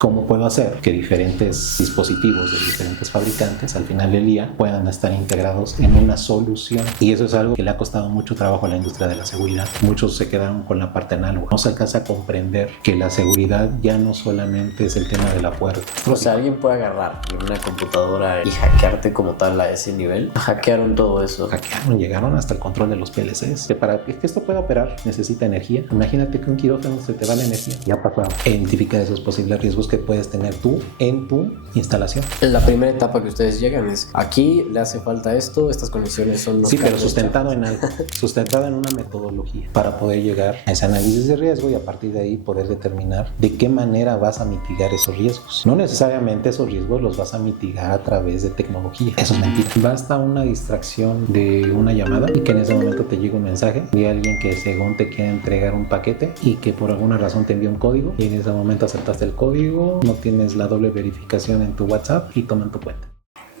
¿Cómo puedo hacer que diferentes dispositivos de diferentes fabricantes al final del día puedan estar integrados en una solución? Y eso es algo que le ha costado mucho trabajo a la industria de la seguridad. Muchos se quedaron con la parte análoga. No se alcanza a comprender que la seguridad ya no solamente es el tema de la puerta. O sea, alguien puede agarrar una computadora y hackearte como tal a ese nivel. Hackearon todo eso. Hackearon, llegaron hasta el control de los PLCs. Que para que esto pueda operar necesita energía. Imagínate que un quirófano se te va la energía. Ya pasó. Identificar esos posibles riesgos que puedes tener tú en tu instalación. La primera etapa que ustedes llegan es: aquí le hace falta esto, estas condiciones son los sí, pero sustentado en algo, sustentado en una metodología para poder llegar a ese análisis de riesgo y a partir de ahí poder determinar de qué manera vas a mitigar esos riesgos. No necesariamente esos riesgos los vas a mitigar a través de tecnología, eso es mentira. Basta una distracción de una llamada y que en ese momento te llegue un mensaje de alguien que según te quiere entregar un paquete y que por alguna razón te envía un código y en ese momento aceptaste el código, no tienes la doble verificación en tu WhatsApp y toman tu cuenta.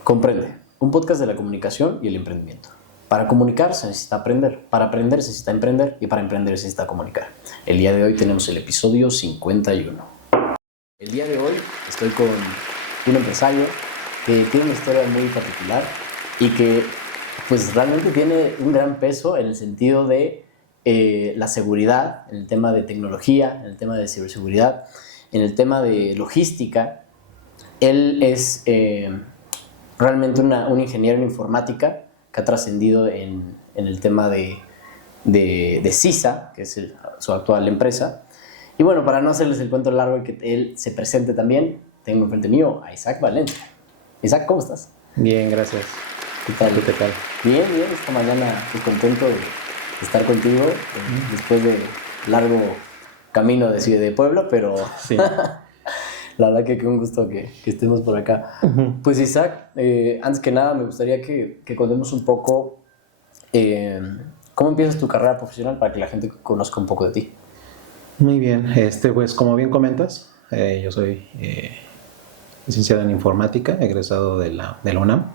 Comprende, un podcast de la comunicación y el emprendimiento. Para comunicar se necesita aprender, para aprender se necesita emprender y para emprender se necesita comunicar. El día de hoy tenemos el episodio 51. El día de hoy estoy con un empresario que tiene una historia muy particular y que pues realmente tiene un gran peso en el sentido de la seguridad, en el tema de tecnología, en el tema de ciberseguridad, en el tema de logística. Él es realmente un ingeniero en informática que ha trascendido en el tema de CISA, que es su actual empresa. Y bueno, para no hacerles el cuento largo y que él se presente también, tengo enfrente mío a Isaac Valencia. Isaac, ¿cómo estás? Bien, gracias. ¿Qué tal? ¿Qué tal? Bien, esta mañana estoy contento de estar contigo después de largo camino de pueblo, pero sí. La verdad que un gusto que estemos por acá. Pues Isaac, antes que nada me gustaría que contemos un poco cómo empiezas tu carrera profesional para que la gente conozca un poco de ti. Muy bien, pues como bien comentas, yo soy licenciado en informática, egresado de la UNAM,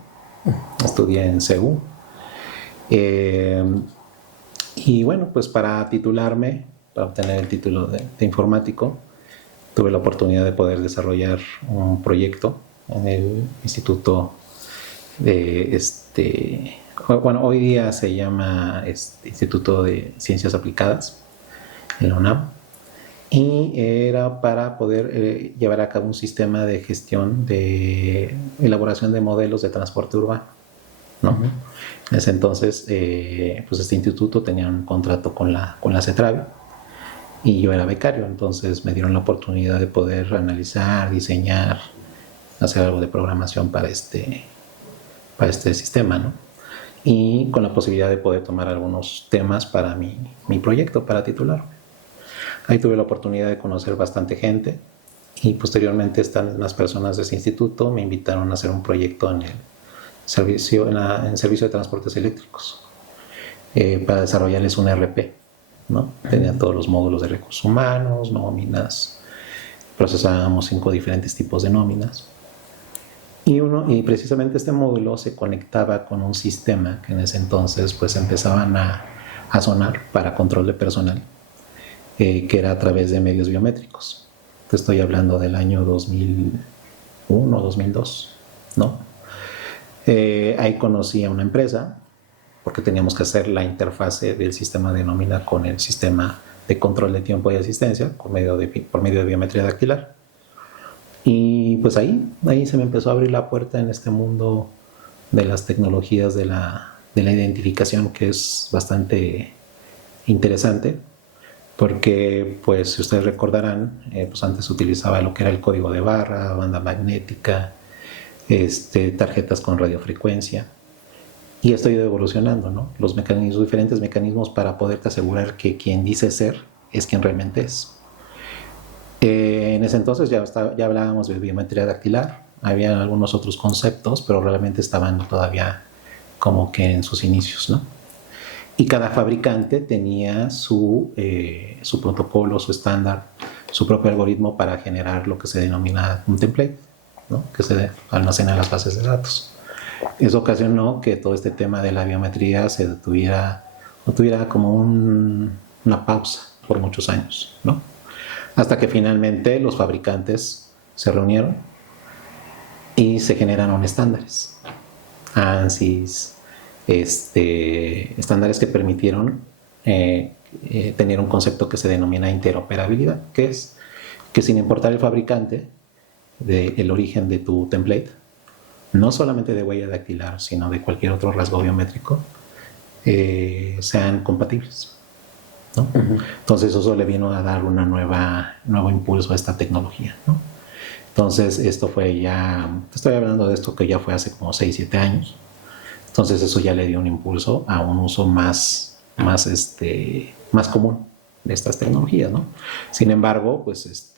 estudié en CEU. Y bueno, pues para titularme, para obtener el título de informático, tuve la oportunidad de poder desarrollar un proyecto en el instituto de bueno, hoy día se llama Instituto de Ciencias Aplicadas en la UNAM, y era para poder llevar a cabo un sistema de gestión de elaboración de modelos de transporte urbano, ¿no? En ese entonces, pues este instituto tenía un contrato con la CETRAVI y yo era becario, entonces me dieron la oportunidad de poder analizar, diseñar, hacer algo de programación para este sistema, ¿no? Y con la posibilidad de poder tomar algunos temas para mi proyecto, para titularme. Ahí tuve la oportunidad de conocer bastante gente y posteriormente las personas de ese instituto me invitaron a hacer un proyecto en servicio de transportes eléctricos para desarrollarles un ERP, ¿no? Tenía todos los módulos de recursos humanos, nóminas, procesábamos 5 diferentes tipos de nóminas y precisamente este módulo se conectaba con un sistema que en ese entonces pues empezaban a sonar para control de personal, que era a través de medios biométricos. Te estoy hablando del año 2001, 2002, ¿no? Ahí conocí a una empresa porque teníamos que hacer la interfase del sistema de nómina con el sistema de control de tiempo y asistencia por medio de biometría dactilar. Y pues ahí se me empezó a abrir la puerta en este mundo de las tecnologías de la identificación, que es bastante interesante, porque pues si ustedes recordarán, pues antes se utilizaba lo que era el código de barra, banda magnética, tarjetas con radiofrecuencia. Y esto ha ido evolucionando, ¿no? Los diferentes mecanismos para poderte asegurar que quien dice ser es quien realmente es. En ese entonces ya hablábamos de biometría dactilar, había algunos otros conceptos, pero realmente estaban todavía como que en sus inicios, ¿no? Y cada fabricante tenía su protocolo, su estándar, su propio algoritmo para generar lo que se denomina un template, ¿no? Que se almacena en las bases de datos. Eso ocasionó que todo este tema de la biometría tuviera como una pausa por muchos años, ¿no? Hasta que finalmente los fabricantes se reunieron y se generaron estándares. ANSYS, estándares que permitieron tener un concepto que se denomina interoperabilidad, que es que sin importar el fabricante del origen de tu template, no solamente de huella dactilar, sino de cualquier otro rasgo biométrico, sean compatibles, ¿no? Uh-huh. Entonces eso le vino a dar un nuevo impulso a esta tecnología, ¿no? Entonces esto fue ya, estoy hablando de esto que ya fue hace como 6-7 años. Entonces eso ya le dio un impulso a un uso más común de estas tecnologías, ¿no? Sin embargo, pues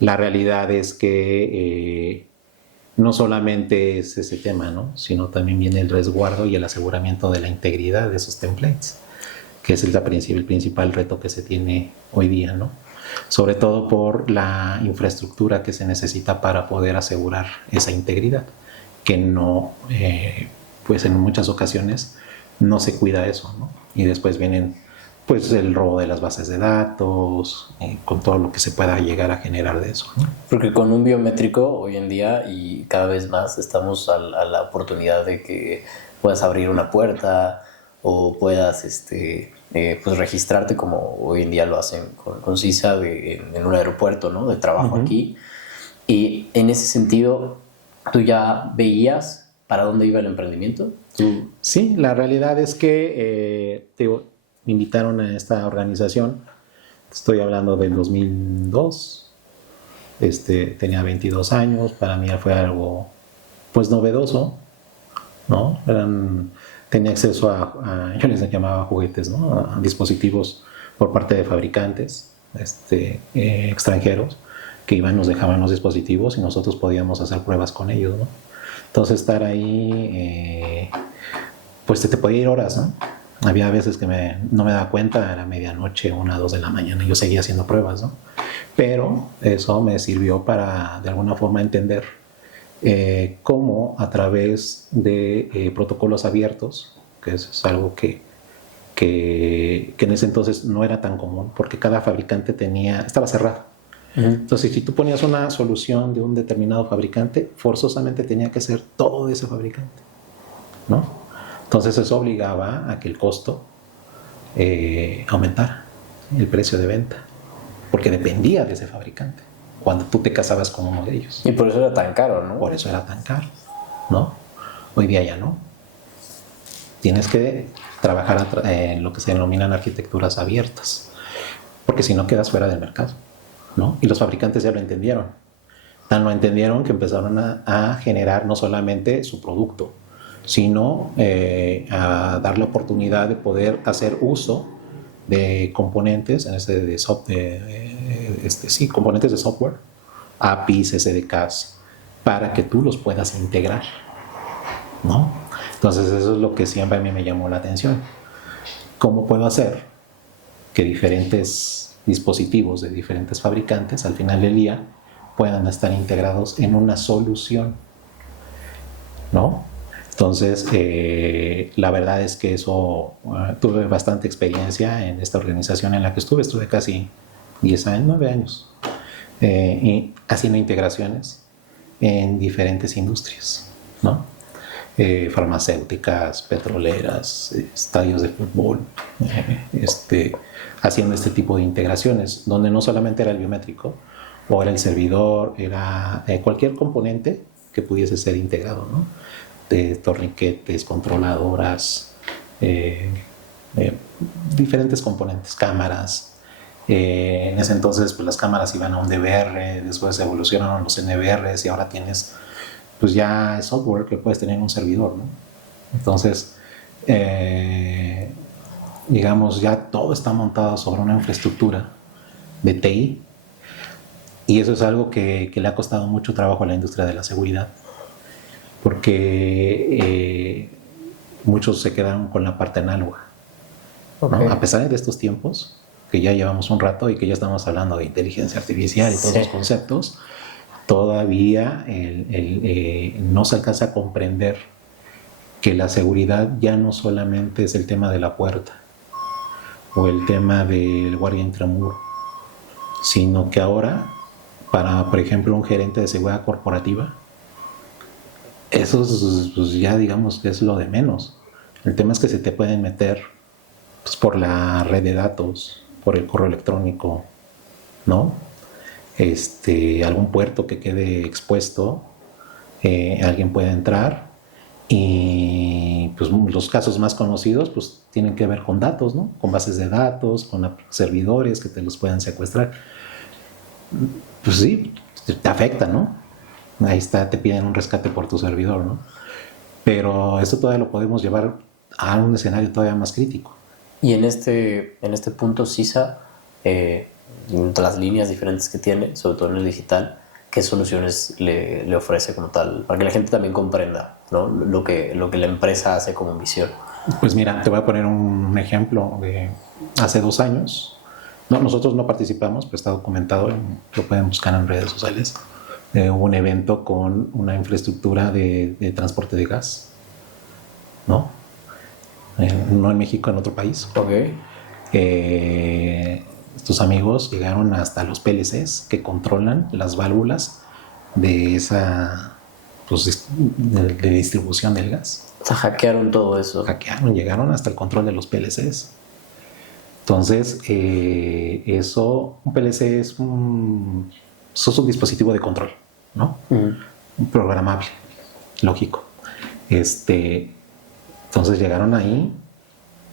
la realidad es que no solamente es ese tema, ¿no? Sino también viene el resguardo y el aseguramiento de la integridad de esos templates, que es el principal reto que se tiene hoy día, ¿no? Sobre todo por la infraestructura que se necesita para poder asegurar esa integridad, que no, pues en muchas ocasiones no se cuida eso, ¿no? Y después vienen pues el robo de las bases de datos, con todo lo que se pueda llegar a generar de eso, ¿no? Porque con un biométrico hoy en día y cada vez más estamos a la oportunidad de que puedas abrir una puerta o puedas pues registrarte como hoy en día lo hacen con CISA en un aeropuerto, ¿no? De trabajo. Uh-huh. Aquí. Y en ese sentido, ¿tú ya veías para dónde iba el emprendimiento? ¿Tú? Sí, la realidad es que me invitaron a esta organización. Estoy hablando del 2002. Tenía 22 años. Para mí fue algo pues novedoso, ¿no? Tenía acceso yo les llamaba juguetes, ¿no? A dispositivos por parte de fabricantes extranjeros que iban, nos dejaban los dispositivos y nosotros podíamos hacer pruebas con ellos, ¿no? Entonces estar ahí, pues te podía ir horas, ¿no? Había veces que no me daba cuenta, era medianoche, 1, 2 de la mañana, y yo seguía haciendo pruebas, ¿no? Pero eso me sirvió para de alguna forma entender cómo a través de protocolos abiertos, que es algo que en ese entonces no era tan común, porque cada fabricante estaba cerrado. Uh-huh. Entonces, si tú ponías una solución de un determinado fabricante, forzosamente tenía que ser todo de ese fabricante, ¿no? Entonces eso obligaba a que el costo aumentara, el precio de venta, porque dependía de ese fabricante cuando tú te casabas con uno de ellos. Y por eso era tan caro, ¿no? Por eso era tan caro, ¿no? Hoy día ya no. Tienes que trabajar en lo que se denominan arquitecturas abiertas, porque si no quedas fuera del mercado, ¿no? Y los fabricantes ya lo entendieron. Tan lo entendieron que empezaron a generar no solamente su producto, sino a dar la oportunidad de poder hacer uso de componentes, componentes de software, APIs, SDKs, para que tú los puedas integrar, ¿no? Entonces eso es lo que siempre a mí me llamó la atención. ¿Cómo puedo hacer que diferentes dispositivos de diferentes fabricantes al final del día puedan estar integrados en una solución, ¿no? Entonces, la verdad es que eso, tuve bastante experiencia en esta organización en la que estuve casi 9 años, y haciendo integraciones en diferentes industrias, ¿no? Farmacéuticas, petroleras, estadios de fútbol, haciendo este tipo de integraciones, donde no solamente era el biométrico, o era el servidor, era cualquier componente que pudiese ser integrado, ¿no? De torniquetes, controladoras, diferentes componentes, cámaras. En ese entonces pues las cámaras iban a un DVR, después evolucionaron los NVRs y ahora tienes pues ya software que puedes tener en un servidor, ¿no? Entonces, digamos, ya todo está montado sobre una infraestructura de TI, y eso es algo que le ha costado mucho trabajo a la industria de la seguridad, porque muchos se quedaron con la parte análoga, ¿no? A pesar de estos tiempos, que ya llevamos un rato y que ya estamos hablando de inteligencia artificial y todos los conceptos, todavía no se alcanza a comprender que la seguridad ya no solamente es el tema de la puerta o el tema del guardia intramuro, sino que ahora para, por ejemplo, un gerente de seguridad corporativa, eso pues, ya digamos que es lo de menos. El tema es que se te pueden meter pues, por la red de datos, por el correo electrónico, ¿no? Algún puerto que quede expuesto, alguien puede entrar y pues los casos más conocidos pues tienen que ver con datos, ¿no? Con bases de datos, con servidores que te los puedan secuestrar. Pues sí, te afecta, ¿no? Ahí está, te piden un rescate por tu servidor, ¿no? Pero esto todavía lo podemos llevar a un escenario todavía más crítico. Y en este punto, CISA, entre las líneas diferentes que tiene, sobre todo en el digital, ¿qué soluciones le ofrece como tal? Para que la gente también comprenda, ¿no? lo que la empresa hace como misión. Pues mira, te voy a poner un ejemplo de hace 2 años. No, nosotros no participamos, pero está documentado, lo pueden buscar en redes sociales. Hubo un evento con una infraestructura de transporte de gas, ¿no? No en México, en otro país. Ok. Estos amigos llegaron hasta los PLCs que controlan las válvulas de esa pues, de distribución del gas. O sea, hackearon todo eso. Llegaron hasta el control de los PLCs. Entonces, un PLC es un dispositivo de control, ¿no? Un programable, lógico. Entonces llegaron ahí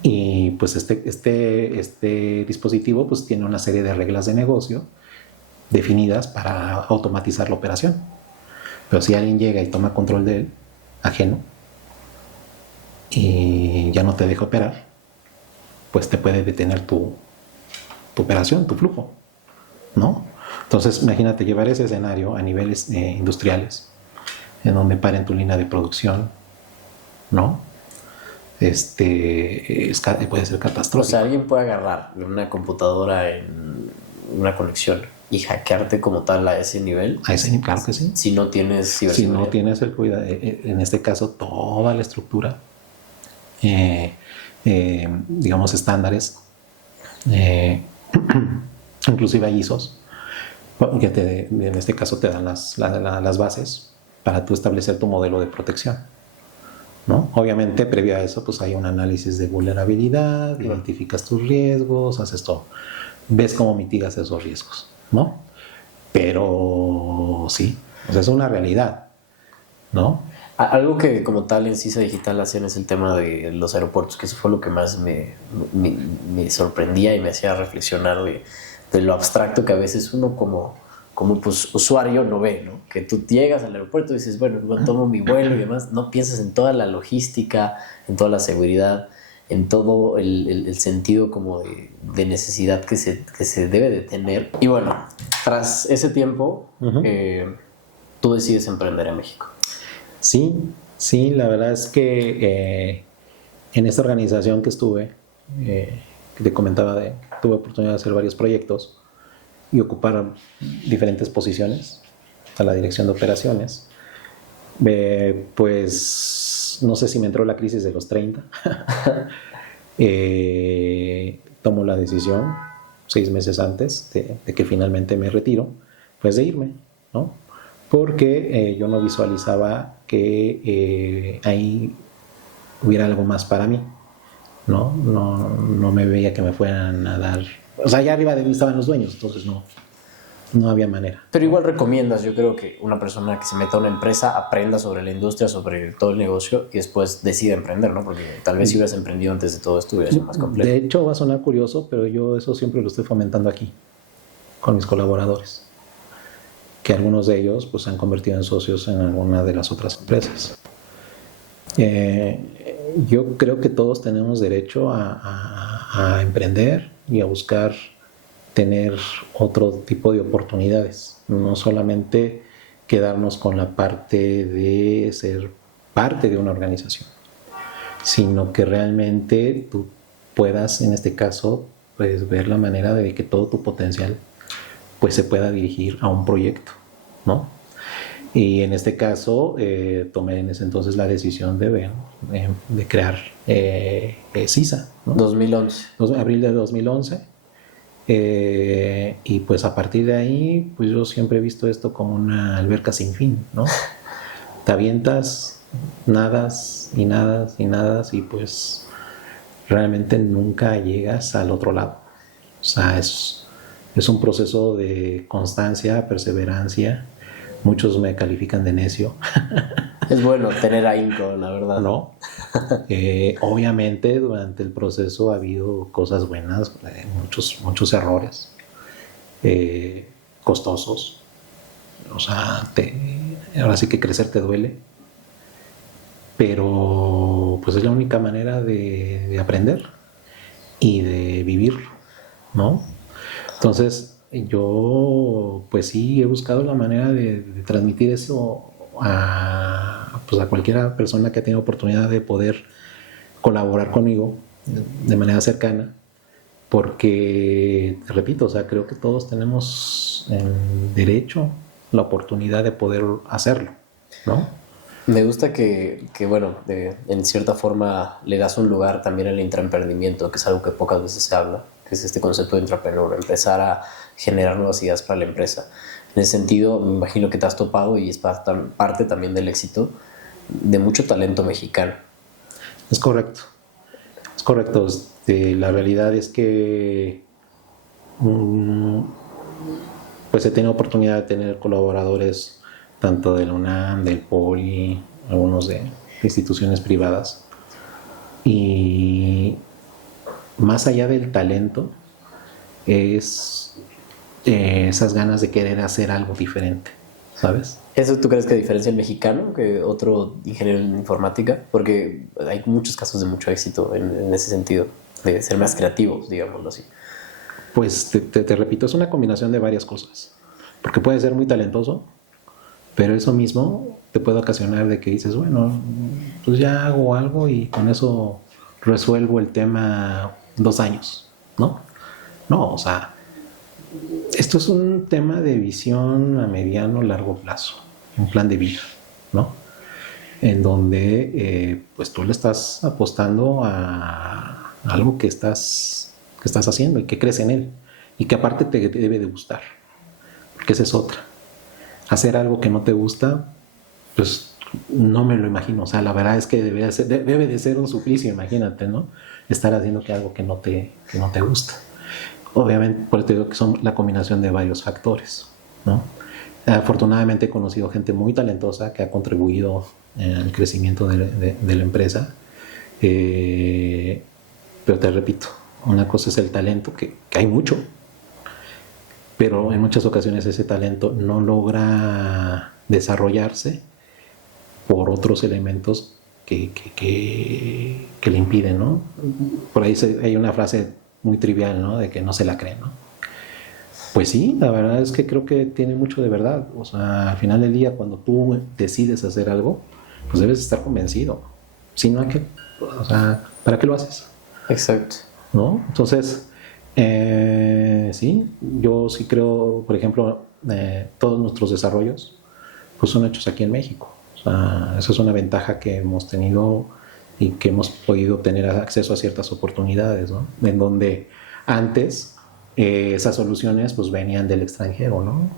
y pues este dispositivo pues tiene una serie de reglas de negocio definidas para automatizar la operación. Pero si alguien llega y toma control de él, ajeno, y ya no te deja operar, pues te puede detener tu operación, tu flujo, ¿no? Entonces, imagínate llevar ese escenario a niveles industriales, en donde paren tu línea de producción, ¿no? Puede ser catastrófico. O sea, alguien puede agarrar una computadora en una conexión y hackearte como tal a ese nivel. A ese nivel, claro que sí. Si no tienes ciberseguridad. Si no tienes el cuidado, en este caso, toda la estructura, digamos, estándares, inclusive hay ISOs, que en este caso te dan las bases para tú establecer tu modelo de protección, ¿no? Obviamente, previo a eso, pues hay un análisis de vulnerabilidad, identificas tus riesgos, haces todo, ves cómo mitigas esos riesgos, ¿no? Pero sí, pues es una realidad, ¿no? Algo que como tal en CISA Digital hacen es el tema de los aeropuertos, que eso fue lo que más me sorprendía y me hacía reflexionar de lo abstracto que a veces uno como pues, usuario no ve, ¿no? Que tú llegas al aeropuerto y dices, bueno, tomo mi vuelo y demás, no piensas en toda la logística, en toda la seguridad, en todo el sentido como de necesidad que se debe de tener. Y bueno, tras ese tiempo, tú decides emprender en México. Sí, la verdad es que en esta organización que estuve, que te comentaba, tuve oportunidad de hacer varios proyectos y ocupar diferentes posiciones a la dirección de operaciones. Pues no sé si me entró la crisis de los 30. Tomo la decisión 6 meses antes de que finalmente me retiro, pues de irme, ¿no? Porque yo no visualizaba que ahí hubiera algo más para mí, ¿no? No me veía que me fueran a dar... O sea, allá arriba de mí estaban los dueños, entonces no había manera. Pero igual recomiendas, yo creo que una persona que se meta a una empresa aprenda sobre la industria, sobre todo el negocio y después decida emprender, ¿no? Porque tal vez si hubieras emprendido antes de todo esto hubiera sido más complejo. De hecho, va a sonar curioso, pero yo eso siempre lo estoy fomentando aquí, con mis colaboradores, que algunos de ellos pues, se han convertido en socios en alguna de las otras empresas. Yo creo que todos tenemos derecho a emprender y a buscar tener otro tipo de oportunidades, no solamente quedarnos con la parte de ser parte de una organización, sino que realmente tú puedas, en este caso, pues ver la manera de que todo tu potencial pues se pueda dirigir a un proyecto, ¿no? Y en este caso tomé en ese entonces la decisión de crear CISA, ¿no? 2011. Abril de 2011. Y pues a partir de ahí, pues yo siempre he visto esto como una alberca sin fin, ¿no? Te avientas, nadas y nadas y nadas y pues realmente nunca llegas al otro lado. O sea, es un proceso de constancia, perseverancia. Muchos me califican de necio, Es bueno tener ahínco, la verdad. ¿no? Obviamente durante el proceso ha habido cosas buenas, muchos errores costosos. O sea, ahora sí que crecer te duele, pero pues es la única manera de aprender y de vivir, ¿no? Entonces yo pues sí he buscado la manera de transmitir eso pues a cualquier persona que tenga oportunidad de poder colaborar conmigo de manera cercana, porque, te repito, o sea, creo que todos tenemos el derecho, la oportunidad de poder hacerlo, ¿no? Me gusta bueno, en cierta forma le das un lugar también al intraemprendimiento, que es algo que pocas veces se habla, que es este concepto de intrapreneur, empezar a generar nuevas ideas para la empresa. En ese sentido, me imagino que te has topado y es parte también del éxito de mucho talento mexicano. Es correcto, es correcto. La realidad es que pues he tenido oportunidad de tener colaboradores tanto de la UNAM, del POLI, algunos de instituciones privadas. Y más allá del talento, es esas ganas de querer hacer algo diferente, ¿sabes? ¿Eso tú crees que diferencia el mexicano que otro ingeniero en informática? Porque hay muchos casos de mucho éxito en ese sentido, de ser más creativos, digámoslo así. Pues te repito, es una combinación de varias cosas. Porque puedes ser muy talentoso, pero eso mismo te puede ocasionar de que dices, bueno, pues ya hago algo y con eso resuelvo el tema 2 años, ¿no? No, o sea, esto es un tema de visión a mediano, largo plazo, un plan de vida, ¿no? En donde pues tú le estás apostando a algo que estás haciendo y que crees en él y que aparte te debe de gustar, porque esa es otra. Hacer algo que no te gusta, pues no me lo imagino. O sea, la verdad es que debe de ser un suplicio, imagínate, ¿no? Estar haciendo algo que no te gusta. Obviamente, por eso te digo que son la combinación de varios factores, ¿no? Afortunadamente he conocido gente muy talentosa que ha contribuido al crecimiento de la empresa. Pero te repito, una cosa es el talento, que hay mucho, pero en muchas ocasiones ese talento no logra desarrollarse por otros elementos que le impiden, ¿no? Por ahí hay una frase muy trivial, ¿no? De que no se la creen, ¿no? Pues sí, la verdad es que creo que tiene mucho de verdad. O sea, al final del día, cuando tú decides hacer algo, pues debes estar convencido. Si no, o sea, ¿para qué lo haces? Exacto. ¿No? Entonces, sí, yo sí creo, por ejemplo, todos nuestros desarrollos pues son hechos aquí en México. O sea, esa es una ventaja que hemos tenido y que hemos podido tener acceso a ciertas oportunidades, ¿no? En donde antes esas soluciones pues venían del extranjero, ¿no?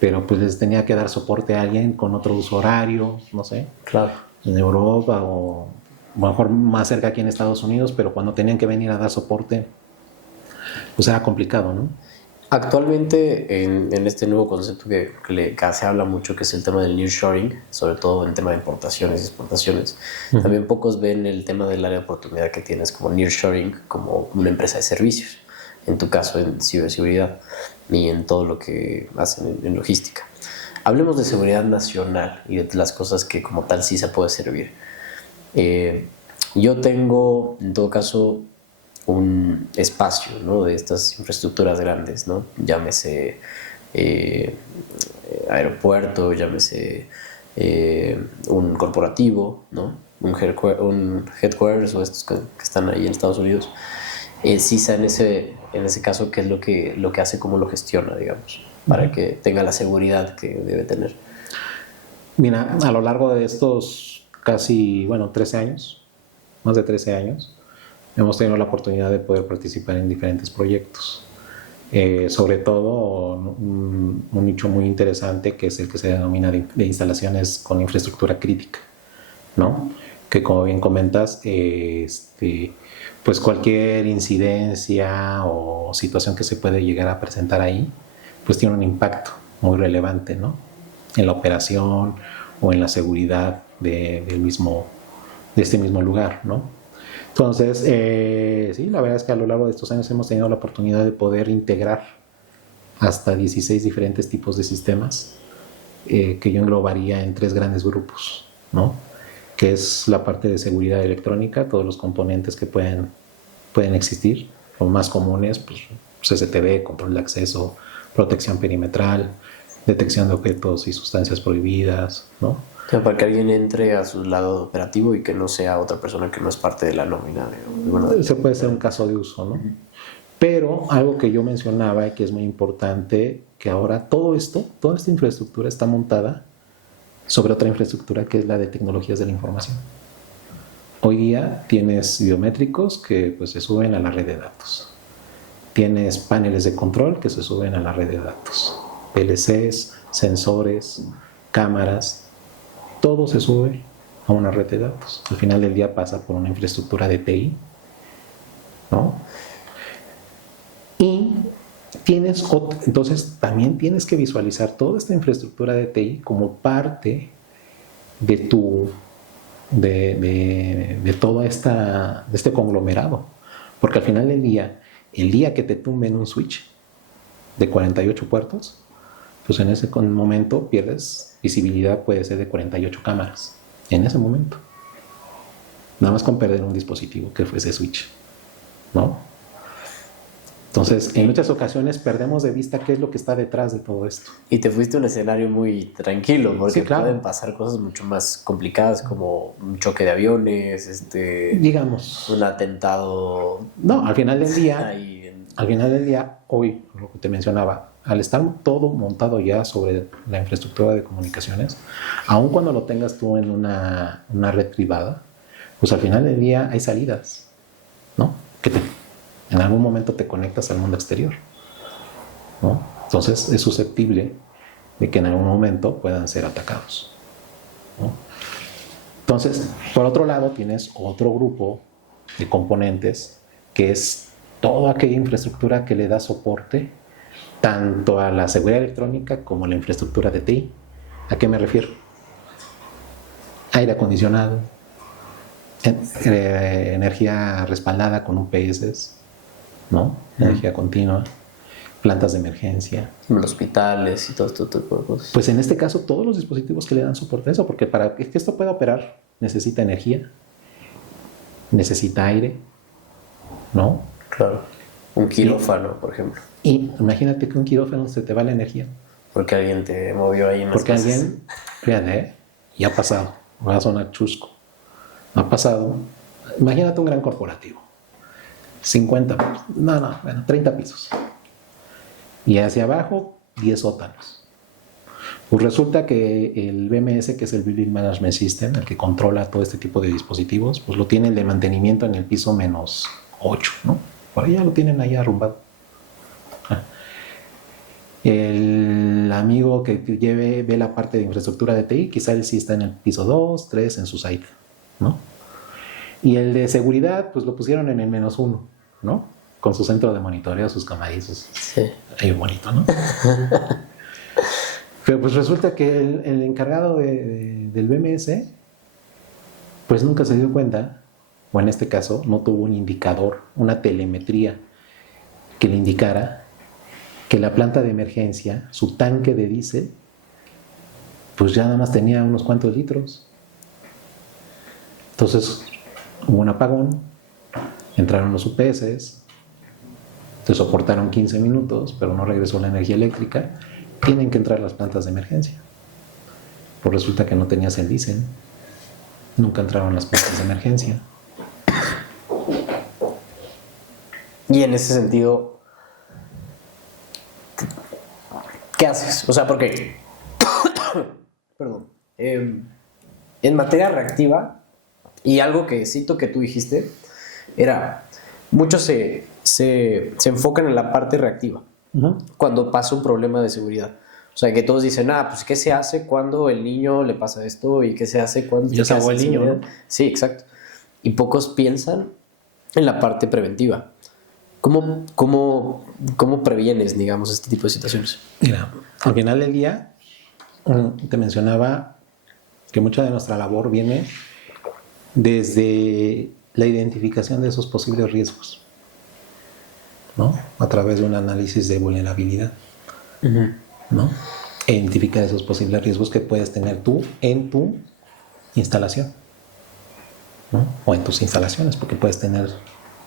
Pero pues les tenía que dar soporte a alguien con otro uso horario, no sé, Claro. en Europa o a lo mejor más cerca aquí en Estados Unidos, pero cuando tenían que venir a dar soporte, pues era complicado, ¿no? Actualmente, en este nuevo concepto que se habla mucho, que es el tema del nearshoring, sobre todo en tema de importaciones y exportaciones, también pocos ven el tema del área de oportunidad que tienes como nearshoring, como una empresa de servicios, en tu caso en ciberseguridad y en todo lo que hacen en logística. Hablemos de seguridad nacional y de las cosas que como tal sí se puede servir. Yo tengo, en todo caso, un espacio, ¿no? De estas infraestructuras grandes, ¿no? Llámese aeropuerto, llámese un corporativo, ¿no? Un headquarters o estos que están ahí en Estados Unidos. CISA en ese caso, ¿qué es lo que hace, cómo lo gestiona, digamos, para que tenga la seguridad que debe tener? Mira, a lo largo de estos casi, 13 años, más de 13 años, hemos tenido la oportunidad de poder participar en diferentes proyectos. Sobre todo un nicho muy interesante que es el que se denomina de instalaciones con infraestructura crítica, ¿no? Que como bien comentas, pues cualquier incidencia o situación que se puede llegar a presentar ahí, pues tiene un impacto muy relevante, ¿no? En la operación o en la seguridad de este mismo lugar, ¿no? Entonces, sí, la verdad es que a lo largo de estos años hemos tenido la oportunidad de poder integrar hasta 16 diferentes tipos de sistemas que yo englobaría en 3 grandes grupos, ¿no? Que es la parte de seguridad electrónica, todos los componentes que pueden existir, los más comunes, pues CCTV, control de acceso, protección perimetral, detección de objetos y sustancias prohibidas, ¿no? O sea, para que alguien entre a su lado operativo y que no sea otra persona que no es parte de la nómina. Ese puede ser un caso de uso, ¿no? Pero algo que yo mencionaba y que es muy importante, que ahora toda esta infraestructura está montada sobre otra infraestructura que es la de tecnologías de la información. Hoy día tienes biométricos que pues, se suben a la red de datos. Tienes paneles de control que se suben a la red de datos. PLCs, sensores, cámaras, todo se sube a una red de datos. Al final del día pasa por una infraestructura de TI, ¿no? Y entonces también tienes que visualizar toda esta infraestructura de TI como parte de todo este conglomerado. Porque al final del día, el día que te tumben un switch de 48 puertos, pues en ese momento pierdes visibilidad, puede ser de 48 cámaras. En ese momento. Nada más con perder un dispositivo que fuese switch, ¿no? Entonces, en muchas ocasiones perdemos de vista qué es lo que está detrás de todo esto. Y te fuiste a un escenario muy tranquilo, porque sí, claro, pueden pasar cosas mucho más complicadas como un choque de aviones, digamos, un atentado. No, al final del día, hoy, lo que te mencionaba, al estar todo montado ya sobre la infraestructura de comunicaciones, aun cuando lo tengas tú en una red privada, pues al final del día hay salidas, ¿no? En algún momento te conectas al mundo exterior, ¿no? Entonces es susceptible de que en algún momento puedan ser atacados, ¿no? Entonces, por otro lado, tienes otro grupo de componentes que es toda aquella infraestructura que le da soporte tanto a la seguridad electrónica como a la infraestructura de TI. ¿A qué me refiero? Aire acondicionado, energía respaldada con UPS, ¿no? Energía continua, plantas de emergencia. Los hospitales y todo este tipo de cosas. Pues en este caso todos los dispositivos que le dan soporte a eso, porque para que esto pueda operar necesita energía, necesita aire, ¿no? Claro. Un quirófano, por ejemplo. Y imagínate que un quirófano se te va la energía. Porque alguien te movió ahí en las Porque cosas. alguien, fíjate, y ha pasado, va a sonar chusco, ha pasado, imagínate un gran corporativo, 30 pisos, y hacia abajo 10 sótanos. Pues resulta que el BMS, que es el Building Management System, el que controla todo este tipo de dispositivos, pues lo tiene el de mantenimiento en el piso -8, ¿no? Por ahí ya lo tienen ahí arrumbado. El amigo que ve la parte de infraestructura de TI, quizá él sí está en el piso 2, 3 en su site, ¿no? Y el de seguridad, pues lo pusieron en el -1, ¿no? Con su centro de monitoreo, sus camarizos. Sí. Ahí bonito, ¿no? Pero pues resulta que el encargado del BMS, pues nunca se dio cuenta, o en este caso, no tuvo un indicador, una telemetría que le indicara que la planta de emergencia, su tanque de diésel, pues ya nada más tenía unos cuantos litros. Entonces hubo un apagón, entraron los UPS, se soportaron 15 minutos, pero no regresó la energía eléctrica, tienen que entrar las plantas de emergencia. Pues resulta que no tenías el diésel, nunca entraron las plantas de emergencia. Y en ese sentido, ¿qué haces? O sea, porque, perdón, en materia reactiva, y algo que cito que tú dijiste, era, muchos se enfocan en la parte reactiva, cuando pasa un problema de seguridad. O sea, que todos dicen, pues ¿qué se hace cuando el niño le pasa esto? ¿Y qué se hace cuando... Ya se acabó el niño, ¿no? Sí, exacto. Y pocos piensan en la parte preventiva. ¿Cómo previenes, digamos, este tipo de situaciones? Mira, al final del día, te mencionaba que mucha de nuestra labor viene desde la identificación de esos posibles riesgos, ¿no? A través de un análisis de vulnerabilidad, ¿no? E identificar esos posibles riesgos que puedes tener tú en tu instalación, ¿no? O en tus instalaciones, porque puedes tener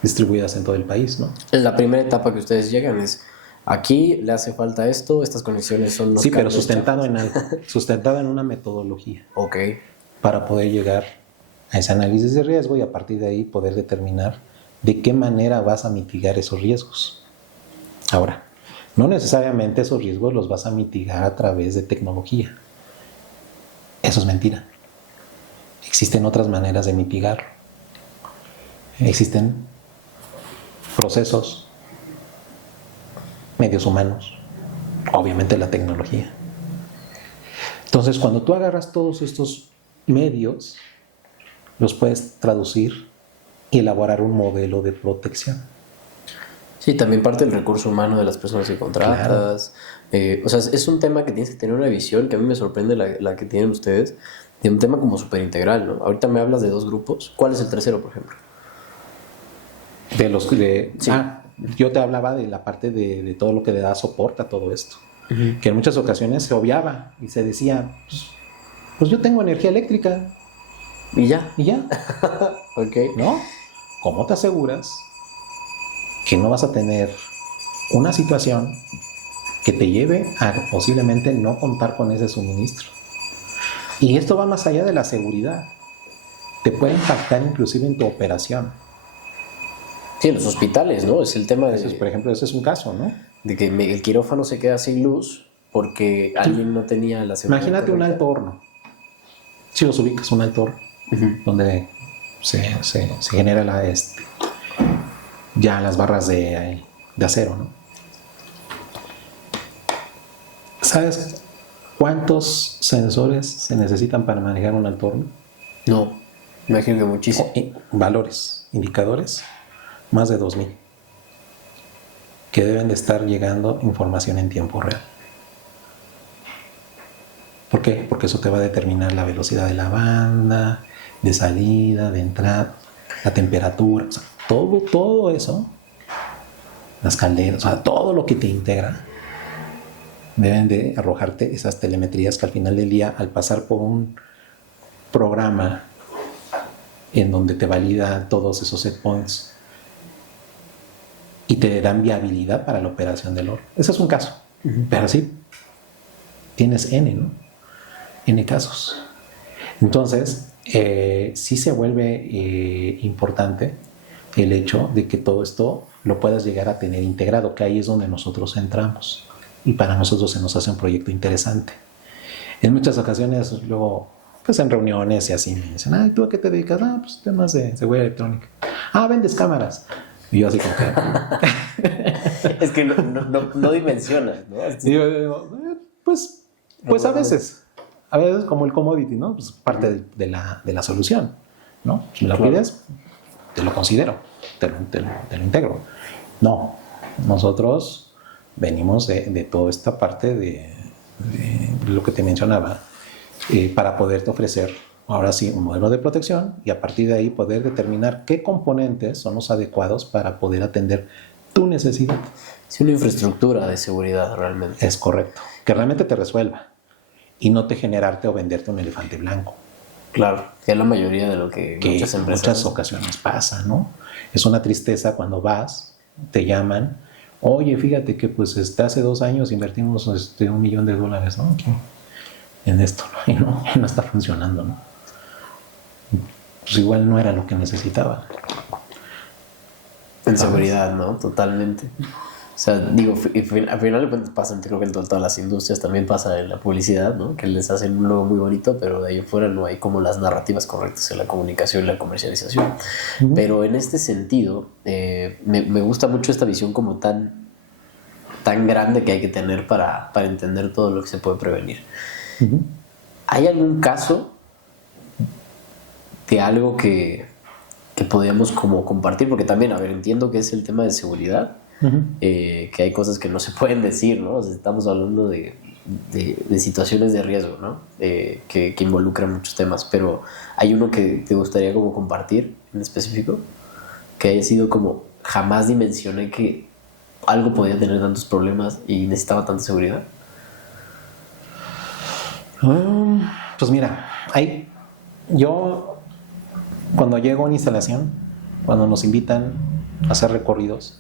distribuidas en todo el país, ¿no? La primera etapa que ustedes llegan es, aquí le hace falta esto, estas conexiones son los Sí, pero cables sustentado en algo, sustentado en una metodología. Ok. Para poder llegar a ese análisis de riesgo y a partir de ahí poder determinar de qué manera vas a mitigar esos riesgos. Ahora, no necesariamente esos riesgos los vas a mitigar a través de tecnología. Eso es mentira. Existen otras maneras de mitigar. Existen procesos, medios humanos, obviamente la tecnología. Entonces, cuando tú agarras todos estos medios, los puedes traducir y elaborar un modelo de protección. Sí, también parte del recurso humano de las personas que contratas. Claro. O sea, es un tema que tienes que tener una visión, que a mí me sorprende la que tienen ustedes, de un tema como súper integral, ¿no? Ahorita me hablas de 2 grupos. ¿Cuál es el tercero, por ejemplo? Sí. Yo te hablaba de la parte de todo lo que le da soporte a todo esto. Que en muchas ocasiones se obviaba y se decía, pues yo tengo energía eléctrica. ¿Y ya? Ok. ¿No? ¿Cómo te aseguras que no vas a tener una situación que te lleve a posiblemente no contar con ese suministro? Y esto va más allá de la seguridad. Te puede impactar inclusive en tu operación. Sí, en los hospitales, ¿no? Es el tema de... Por ejemplo, ese es un caso, ¿no? De que el quirófano se queda sin luz porque alguien no tenía la seguridad. Imagínate correcta. Un alto horno. Si los ubicas, un alto horno, donde se genera ya las barras de acero, ¿no? ¿Sabes cuántos sensores se necesitan para manejar un alto horno? No, imagino que muchísimo. Valores, indicadores, más de 2000, que deben de estar llegando información en tiempo real. ¿Por qué? Porque eso te va a determinar la velocidad de la banda, de salida, de entrada, la temperatura, o sea, todo eso, las calderas, o sea, todo lo que te integra, deben de arrojarte esas telemetrías que al final del día, al pasar por un programa en donde te valida todos esos set points y te dan viabilidad para la operación del horno. Ese es un caso, pero sí, tienes N, ¿no? N casos. Entonces, sí se vuelve importante el hecho de que todo esto lo puedas llegar a tener integrado, que ahí es donde nosotros entramos. Y para nosotros se nos hace un proyecto interesante. En muchas ocasiones, luego, pues en reuniones y así, me dicen, ay, ¿tú a qué te dedicas? Pues temas de seguridad electrónica. vendes cámaras. Y yo así como que... Es que no dimensionas, ¿no? Y yo digo, pues a veces como el commodity, ¿no? Pues parte de la solución, ¿no? Si me la pides, te lo considero, te lo integro. No, nosotros venimos de toda esta parte de lo que te mencionaba, para poderte ofrecer ahora sí un modelo de protección y a partir de ahí poder determinar qué componentes son los adecuados para poder atender tu necesidad. Es una infraestructura de seguridad realmente. Es correcto, que realmente te resuelva y no te generarte o venderte un elefante blanco. Claro, que es la mayoría de lo que muchas empresas... muchas ocasiones pasa, ¿no? Es una tristeza cuando vas, te llaman, oye, fíjate que pues hace 2 años invertimos $1 millón, ¿no? En esto, ¿no? Y no está funcionando, ¿no? Pues igual no era lo que necesitaba. En seguridad, ¿no? Totalmente. O sea, digo, al final de cuentas pasa, creo que en todas las industrias también pasa en la publicidad, ¿no? Que les hacen un logo muy bonito, pero de ahí afuera no hay como las narrativas correctas en la comunicación y la comercialización. Pero en este sentido, me gusta mucho esta visión como tan tan grande que hay que tener para entender todo lo que se puede prevenir. Ujú. ¿Hay algún caso de algo que podríamos como compartir? Porque también, a ver, entiendo que es el tema de seguridad, Ujú. que hay cosas que no se pueden decir, ¿no? O sea, estamos hablando de situaciones de riesgo, ¿no? Que involucran muchos temas, pero ¿hay uno que te gustaría como compartir en específico? Que haya sido como, jamás dimensioné que algo podía tener tantos problemas y necesitaba tanta seguridad. Pues mira, yo cuando llego a una instalación, cuando nos invitan a hacer recorridos,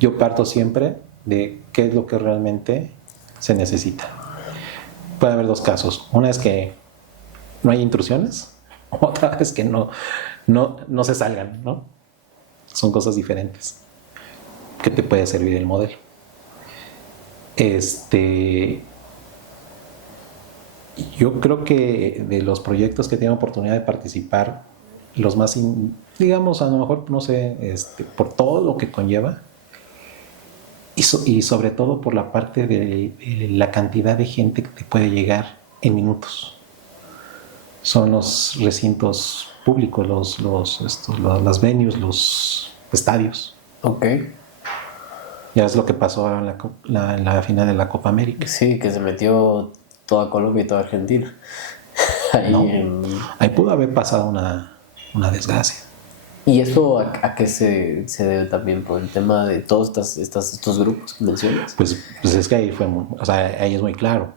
yo parto siempre de qué es lo que realmente se necesita. Puede haber dos casos. Una es que no hay intrusiones, otra es que no se salgan, ¿no? Son cosas diferentes. ¿Qué te puede servir el modelo? Yo creo que de los proyectos que tengo oportunidad de participar, los más, digamos, a lo mejor, no sé, por todo lo que conlleva y sobre todo por la parte de la cantidad de gente que te puede llegar en minutos. Son los recintos públicos, las venues, los estadios. Ok. Ya es lo que pasó ahora en la final de la Copa América. Sí, que se metió toda Colombia y toda Argentina. Ahí ¿No? en... Ahí pudo haber pasado una desgracia. ¿Y eso a qué se debe también? Por el tema de todos estos grupos que mencionas. Pues es que ahí es muy claro.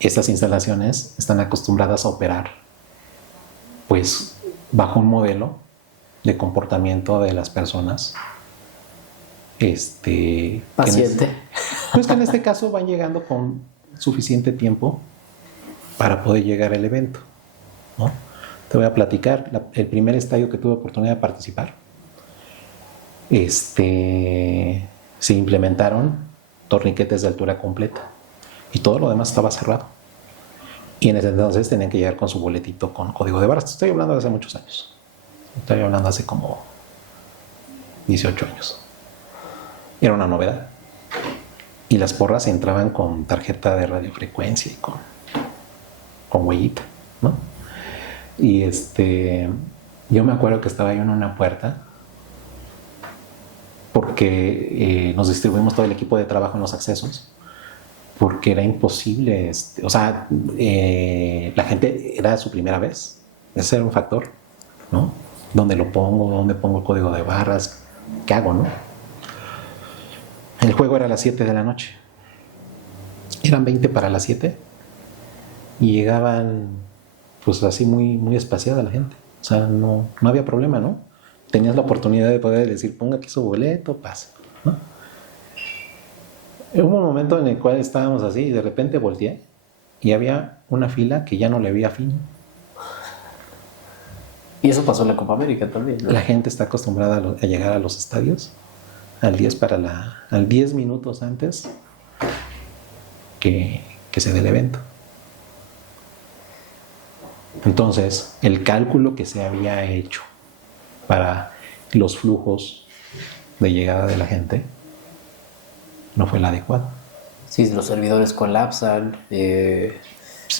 Estas instalaciones están acostumbradas a operar, pues, bajo un modelo de comportamiento de las personas. Paciente. Pues que en este caso van llegando con suficiente tiempo para poder llegar al evento, ¿no? Te voy a platicar el primer estadio que tuve oportunidad de participar. Se implementaron torniquetes de altura completa y todo lo demás estaba cerrado. Y en ese entonces tenían que llegar con su boletito con código de barras. Estoy hablando de hace muchos años. Estoy hablando hace como 18 años. Era una novedad. Y las porras entraban con tarjeta de radiofrecuencia y con huellita, ¿no? Y yo me acuerdo que estaba yo en una puerta porque nos distribuimos todo el equipo de trabajo en los accesos, porque era imposible, la gente era su primera vez. Ese era un factor, ¿no? ¿Dónde lo pongo? ¿Dónde pongo el código de barras? ¿Qué hago, no? El juego era a las 7 de la noche. Eran 20 para las 7 y llegaban pues así muy, muy espaciada la gente. O sea, no había problema, ¿no? Tenías la oportunidad de poder decir, ponga aquí su boleto, pase, ¿no? Hubo un momento en el cual estábamos así y de repente volteé y había una fila que ya no le había fin. Y eso pasó en la Copa América también, ¿no? La gente está acostumbrada a llegar a los estadios al 10 minutos antes que se dé el evento. Entonces, el cálculo que se había hecho para los flujos de llegada de la gente no fue el adecuado. Sí, los servidores colapsan,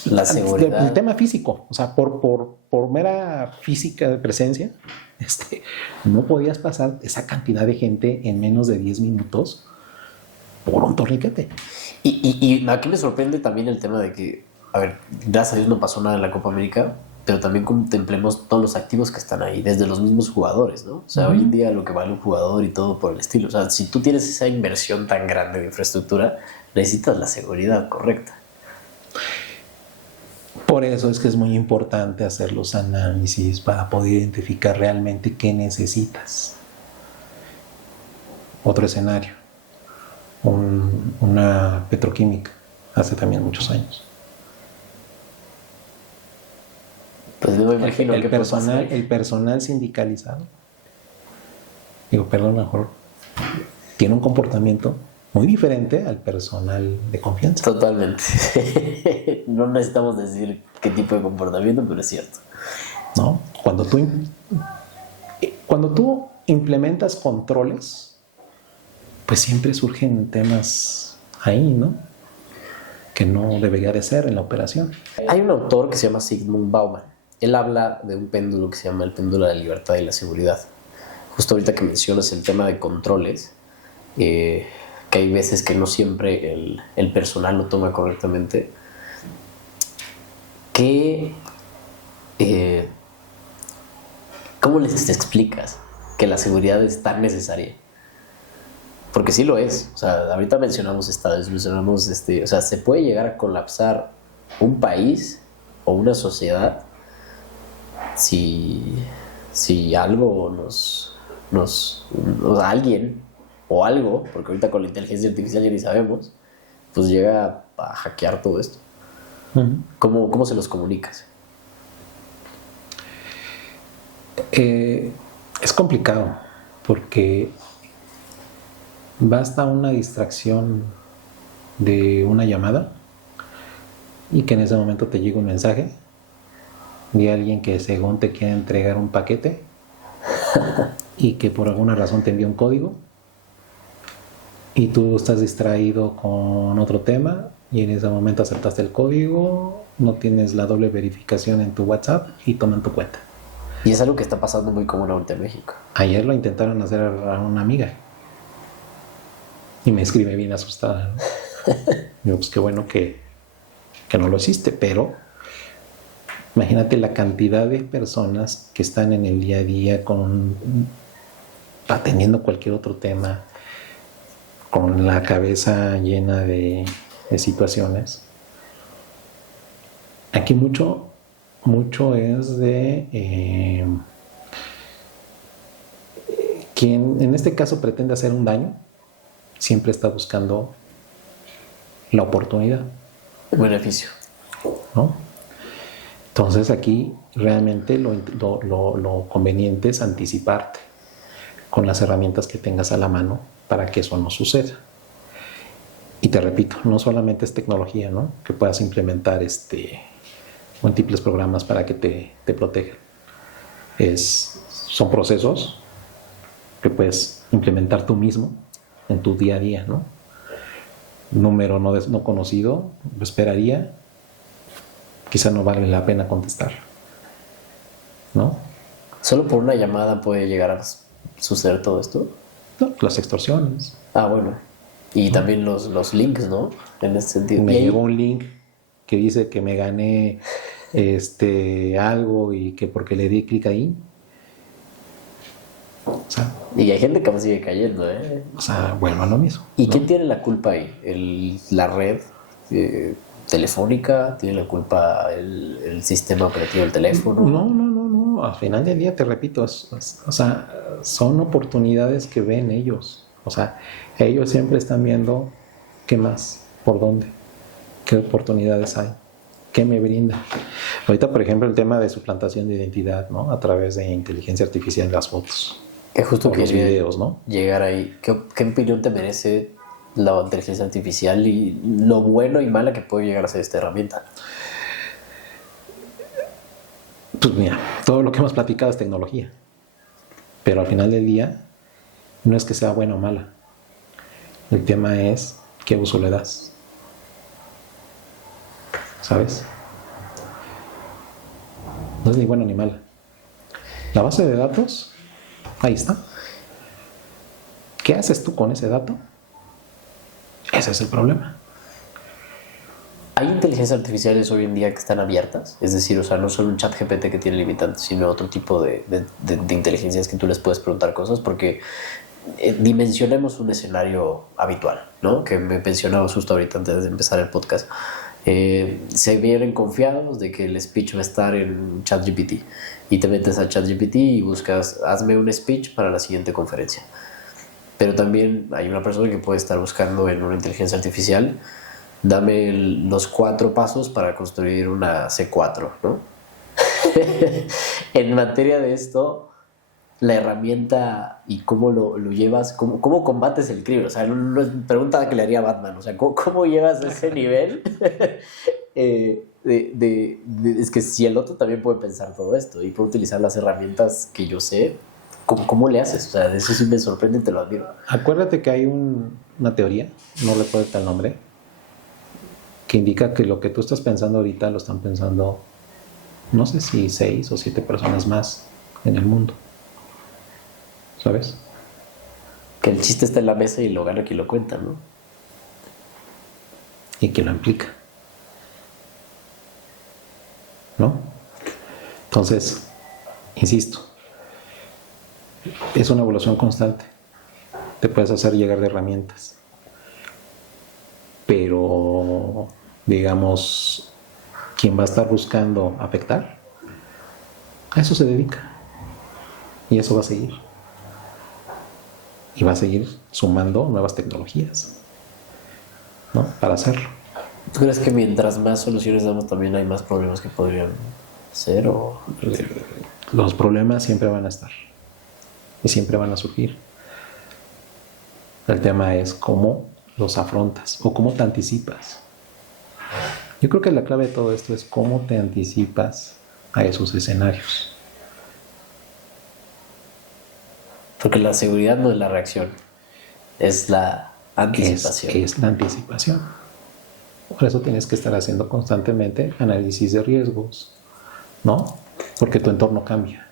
la seguridad. El tema físico, o sea, por mera física de presencia, no podías pasar esa cantidad de gente en menos de 10 minutos por un torniquete. Y aquí me sorprende también el tema de que, a ver, gracias a Dios no pasó nada en la Copa América, pero también contemplemos todos los activos que están ahí, desde los mismos jugadores, ¿no? O sea, hoy en día lo que vale un jugador y todo por el estilo. O sea, si tú tienes esa inversión tan grande de infraestructura, necesitas la seguridad correcta. Por eso es que es muy importante hacer los análisis para poder identificar realmente qué necesitas. Otro escenario, una petroquímica, hace también muchos años. Pues no me imagino el personal sindicalizado, digo, perdón, mejor, tiene un comportamiento muy diferente al personal de confianza. Totalmente. No necesitamos decir qué tipo de comportamiento, pero es cierto. ¿No? Cuando tú implementas controles pues siempre surgen temas ahí, ¿no? Que no debería de ser en la operación. Hay un autor que se llama Zygmunt Bauman. Él habla de un péndulo que se llama el péndulo de la libertad y la seguridad. Justo ahorita que mencionas el tema de controles, que hay veces que no siempre el personal lo toma correctamente. ¿Cómo les explicas que la seguridad es tan necesaria? Porque sí lo es. O sea, ahorita mencionamos estados, o sea, se puede llegar a colapsar un país o una sociedad si algo o sea, alguien o algo, porque ahorita con la inteligencia artificial ya ni sabemos, pues llega a hackear todo esto. ¿Cómo se los comunicas? Es complicado porque basta una distracción de una llamada y que en ese momento te llegue un mensaje de alguien que según te quiere entregar un paquete y que por alguna razón te envía un código y tú estás distraído con otro tema y en ese momento aceptaste el código, no tienes la doble verificación en tu WhatsApp y toman tu cuenta. Y es algo que está pasando muy común ahorita en México. Ayer lo intentaron hacer a una amiga y me escribe bien asustada, ¿no? Digo, pues qué bueno que no lo hiciste, pero imagínate la cantidad de personas que están en el día a día atendiendo cualquier otro tema, con la cabeza llena de situaciones. Aquí mucho es de quien en este caso pretende hacer un daño, siempre está buscando la oportunidad. El beneficio. ¿No? Entonces aquí realmente lo conveniente es anticiparte con las herramientas que tengas a la mano para que eso no suceda. Y te repito, no solamente es tecnología, ¿no? Que puedas implementar múltiples programas para que te protejan. Son procesos que puedes implementar tú mismo en tu día a día, ¿no? Número no conocido, lo esperaría, quizá no vale la pena contestar, ¿no? ¿Solo por una llamada puede llegar a suceder todo esto? No, las extorsiones. Ah, bueno. Y también los links, ¿no? En ese sentido. Me llegó un link que dice que me gané algo y que porque le di clic ahí. O sea, y hay gente que aún sigue cayendo, ¿eh? O sea, vuelvo a lo mismo. ¿Y quién tiene la culpa ahí? ¿La red telefónica? ¿Tiene la culpa el sistema operativo del teléfono? No. Al final del día, te repito, o sea, son oportunidades que ven ellos. O sea, ellos siempre están viendo qué más, por dónde, qué oportunidades hay, qué me brinda. Ahorita, por ejemplo, el tema de suplantación de identidad, ¿no? A través de inteligencia artificial en las fotos. Que justo o los videos, ¿no? Llegar ahí. ¿Qué opinión te merece la inteligencia artificial y lo bueno y mala que puede llegar a ser esta herramienta? Pues mira, todo lo que hemos platicado es tecnología. Pero al final del día, no es que sea buena o mala. El tema es qué uso le das. ¿Sabes? No es ni buena ni mala. La base de datos, ahí está. ¿Qué haces tú con ese dato? Ese es el problema. ¿Hay inteligencias artificiales hoy en día que están abiertas? Es decir, o sea, no solo un chat GPT que tiene limitantes, sino otro tipo de inteligencias que tú les puedes preguntar cosas, porque dimensionemos un escenario habitual, ¿no? Que me mencionabas justo ahorita antes de empezar el podcast. Se vienen confiados de que el speech va a estar en ChatGPT y te metes a ChatGPT y buscas, hazme un speech para la siguiente conferencia. Pero también hay una persona que puede estar buscando en una inteligencia artificial, dame los 4 pasos para construir una C4, ¿no? En materia de esto, la herramienta y cómo lo llevas, cómo combates el crimen. O sea, no es pregunta que le haría a Batman. O sea, ¿cómo llevas ese nivel? Es que si el otro también puede pensar todo esto y puede utilizar las herramientas que yo sé, ¿Cómo le haces? O sea, de eso sí me sorprende y te lo admiro. Acuérdate que hay una teoría, no recuerdo el nombre, que indica que lo que tú estás pensando ahorita lo están pensando, no sé si 6 o 7 personas más en el mundo. ¿Sabes? Que el chiste está en la mesa y lo gana quien lo cuenta, ¿no? Y que lo implica. ¿No? Entonces, insisto, es una evolución constante. Te puedes hacer llegar de herramientas. Pero, digamos, quien va a estar buscando afectar, a eso se dedica. Y eso va a seguir. Y va a seguir sumando nuevas tecnologías, ¿no? Para hacerlo. ¿Tú crees que mientras más soluciones damos también hay más problemas que podrían ser? ¿O Los problemas siempre van a estar. Y siempre van a surgir. El tema es cómo los afrontas o cómo te anticipas. Yo creo que la clave de todo esto es cómo te anticipas a esos escenarios. porque la seguridad no es la reacción, es la anticipación? Es la anticipación. Por eso tienes que estar haciendo constantemente análisis de riesgos, ¿no? Porque tu entorno cambia,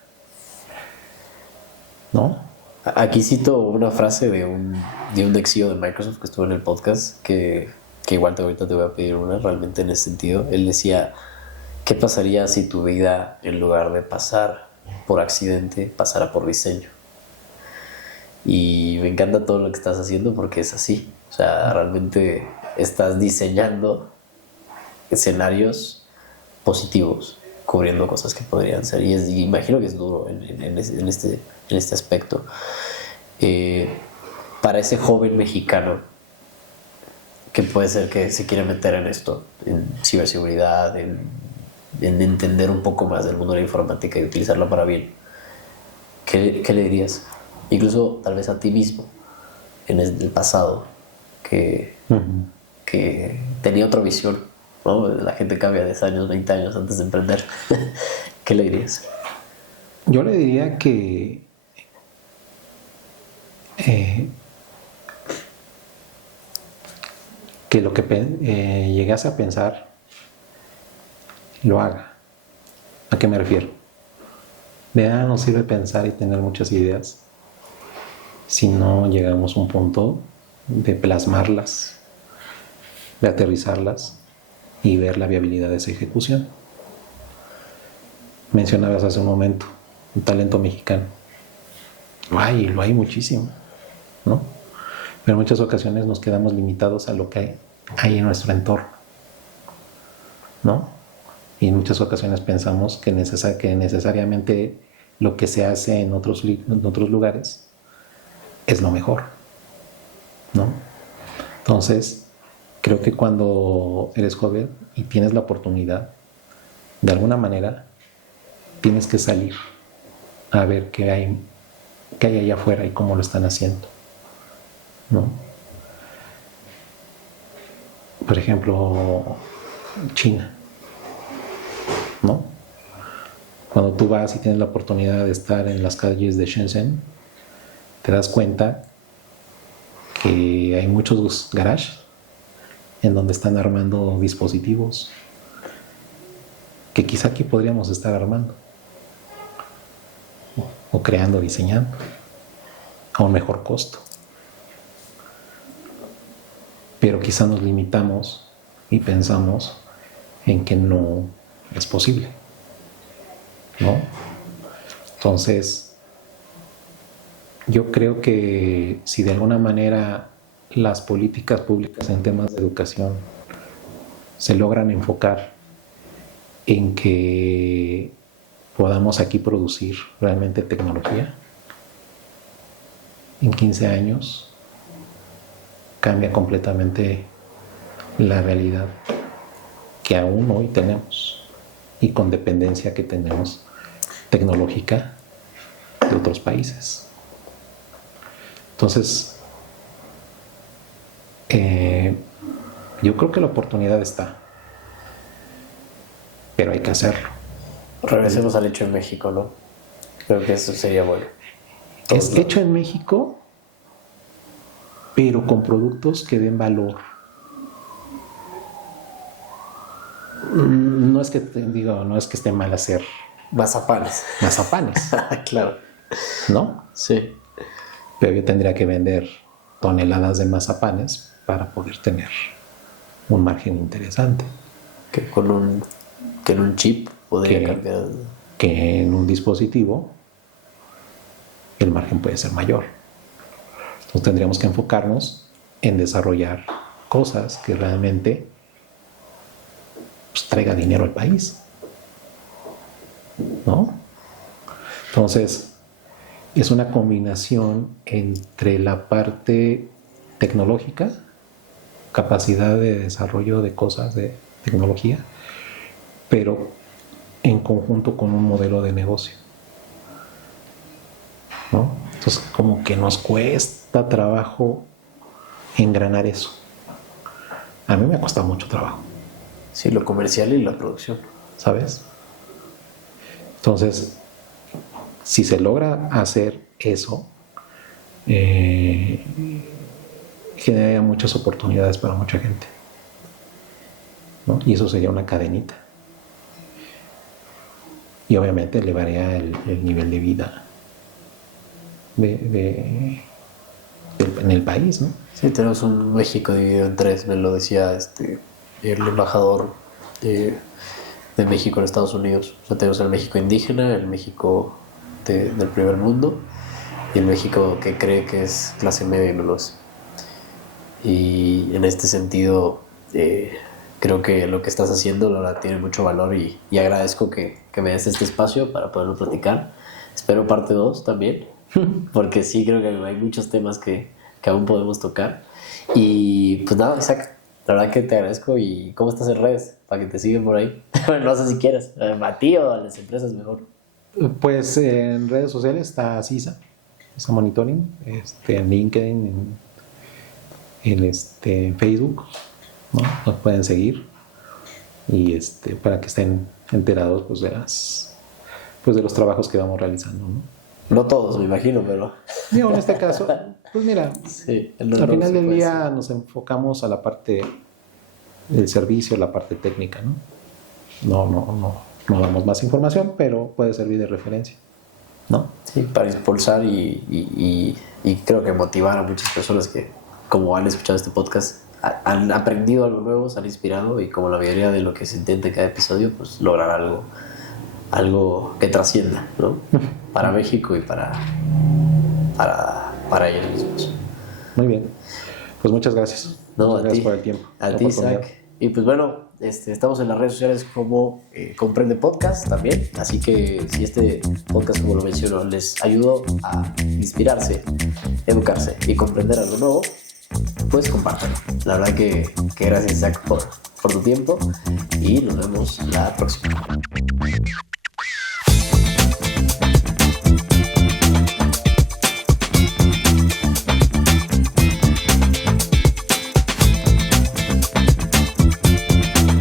¿no? Aquí cito una frase de un ex CEO de Microsoft que estuvo en el podcast, que igual ahorita te voy a pedir una, realmente en ese sentido. Él decía, ¿qué pasaría si tu vida, en lugar de pasar por accidente, pasara por diseño? Y me encanta todo lo que estás haciendo porque es así. O sea, realmente estás diseñando escenarios positivos, cubriendo cosas que podrían ser. Y imagino que es duro en este aspecto. Para ese joven mexicano que puede ser que se quiere meter en esto, en ciberseguridad, en entender un poco más del mundo de la informática y utilizarla para bien, ¿qué le dirías? Incluso tal vez a ti mismo, en el pasado, que tenía otra visión, ¿no? La gente cambia 10 años, 20 años antes de emprender. ¿Qué le dirías? Yo le diría que lo que llegase a pensar lo haga. ¿A qué me refiero? De nada nos sirve pensar y tener muchas ideas si no llegamos a un punto de plasmarlas, de aterrizarlas y ver la viabilidad de esa ejecución. Mencionabas hace un momento un talento mexicano. Lo hay muchísimo, ¿no? Pero en muchas ocasiones nos quedamos limitados a lo que hay en nuestro entorno, ¿no? Y en muchas ocasiones pensamos que necesariamente lo que se hace en otros lugares es lo mejor, ¿no? Entonces, creo que cuando eres joven y tienes la oportunidad, de alguna manera, tienes que salir a ver qué hay allá afuera y cómo lo están haciendo, ¿no? Por ejemplo, China, ¿no? Cuando tú vas y tienes la oportunidad de estar en las calles de Shenzhen, te das cuenta que hay muchos garages en donde están armando dispositivos que quizá aquí podríamos estar armando o creando, diseñando a un mejor costo. Pero quizá nos limitamos y pensamos en que no es posible, ¿no? Entonces, yo creo que si de alguna manera las políticas públicas en temas de educación se logran enfocar en que podamos aquí producir realmente tecnología, en 15 años cambia completamente la realidad que aún hoy tenemos y con dependencia que tenemos tecnológica de otros países. Entonces, yo creo que la oportunidad está, pero hay que hacerlo. Regresemos al hecho en México, ¿no? Creo que eso sería bueno. todos Es lados. hecho en México, pero con productos que den valor. No es que no es que esté mal hacer Mazapanes. mazapanes, Claro. ¿no? Sí. Pero yo tendría que vender toneladas de mazapanes para poder tener un margen interesante. Que en un chip podría Que- cambiar. Que en un dispositivo el margen puede ser mayor. Entonces tendríamos que enfocarnos en desarrollar cosas que realmente pues, traiga dinero al país, ¿no? Entonces es una combinación entre la parte tecnológica, capacidad de desarrollo de cosas de tecnología, pero en conjunto con un modelo de negocio, ¿no? Entonces como que nos cuesta trabajo engranar eso. A mí me ha costado mucho trabajo, Sí, lo comercial y la producción. ¿sabes? Entonces, si se logra hacer eso, generaría muchas oportunidades para mucha gente, ¿no? Y eso sería una cadenita. Y obviamente elevaría el nivel de vida en el país, ¿no? Sí, tenemos un México dividido en tres, me lo decía el embajador de México en Estados Unidos. O sea, tenemos el México indígena, el México del primer mundo y el México que cree que es clase media y no lo es. Y en este sentido, creo que lo que estás haciendo, la verdad, tiene mucho valor y agradezco que me des este espacio para poderlo platicar. Espero parte 2 también, porque sí creo que hay muchos temas que aún podemos tocar. Y pues nada, Isaac, la verdad que te agradezco. ¿Y cómo estás en redes? Para que te sigan por ahí. Bueno, no sé si quieres, a ti o a las empresas mejor. Pues en redes sociales está CISA Monitoring, en LinkedIn, en Facebook, ¿no? Nos pueden seguir y para que estén enterados pues de los trabajos que vamos realizando, ¿no? No todos, me imagino, pero Digo, en este caso, pues mira, sí, al final del día nos enfocamos a la parte del servicio, la parte técnica, ¿no? No damos más información, pero puede servir de referencia, ¿no? Sí, para impulsar y creo que motivar a muchas personas que, como han escuchado este podcast, han aprendido algo nuevo, se han inspirado y como la mayoría de lo que se intenta en cada episodio, pues lograr algo que trascienda, ¿no? Para México y para ellos mismos. Muy bien. Pues muchas gracias. No, muchas a gracias ti, por el tiempo. a la ti, oportunidad. Isaac. Y pues bueno, estamos en las redes sociales como Comprende Podcast también. Así que si este podcast, como lo menciono, les ayudó a inspirarse, educarse y comprender algo nuevo, pues compártanlo. La verdad que gracias, Isaac, por tu tiempo y nos vemos la próxima.